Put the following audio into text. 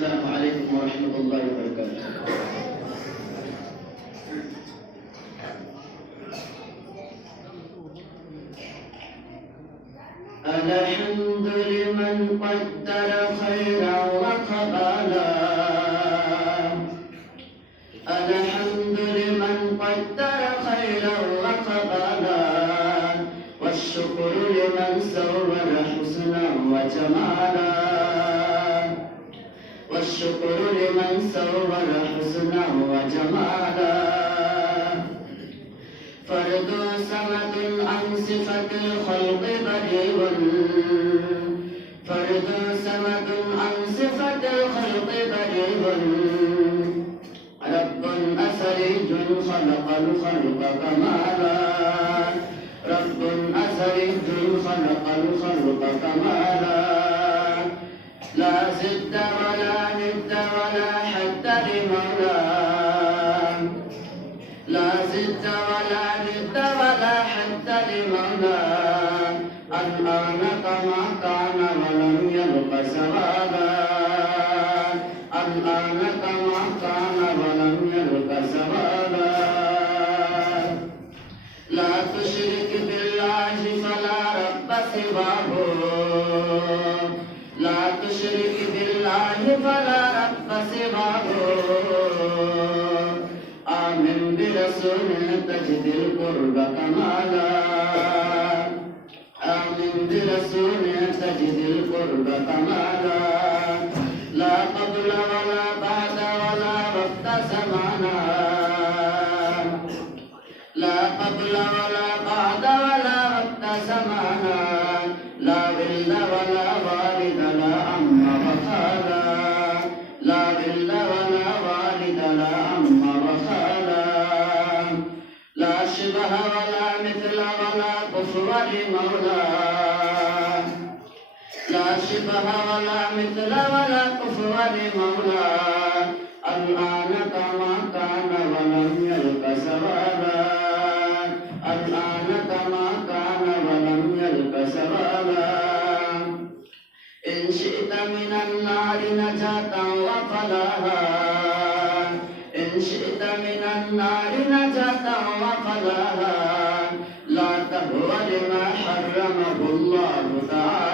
السلام عليكم ورحمة الله وبركاته. الحمد لمن قدر خيرا وقبلا، الحمد لمن قدر خيرا وقبلا، والشكر لمن سور حسنا وجمالا، والشكر لمن سور حسنا وجمالا. فرد صمد عن صفة الخلق بديع، فرد صمد عن صفة الخلق بديع، رب أزلي خلق الخلق كمالا، رب أزلي خلق الخلق كمالا. لا زد ولا ند ولا حد لمولاه، لا زد ولا ند ولا حد لمولاه. الآن كما كان ولم يلق زوالا، الآن كما كان ولم يلق زوالا. لا تشرك بالله فلا رب سواه، لا تشرك بالله فلا رب سواه. آمن برسول تجد القرب كمالا، آمن برسول تجد القرب كمالا. لا قبل ولا بعد ولا وقت زمانا، لا قبل ولا بعد ولا وقت زمانا. لا ولد ولا والد لا أم وخالا، لا ولد ولا والد لا أم وخالا. لا شبه ولا مثل ولا كفو لمولاه، لا شبه ولا مثل ولا كفو لمولاه. الآن كما كان ولم يلق زوالا، الآن كما كان ولم يلق زوالا. إن شئت من النار نجاة وفلاحا، إن شئت من النار نجاة وفلاحا. لا تهوى لما حرمه الله تعالى،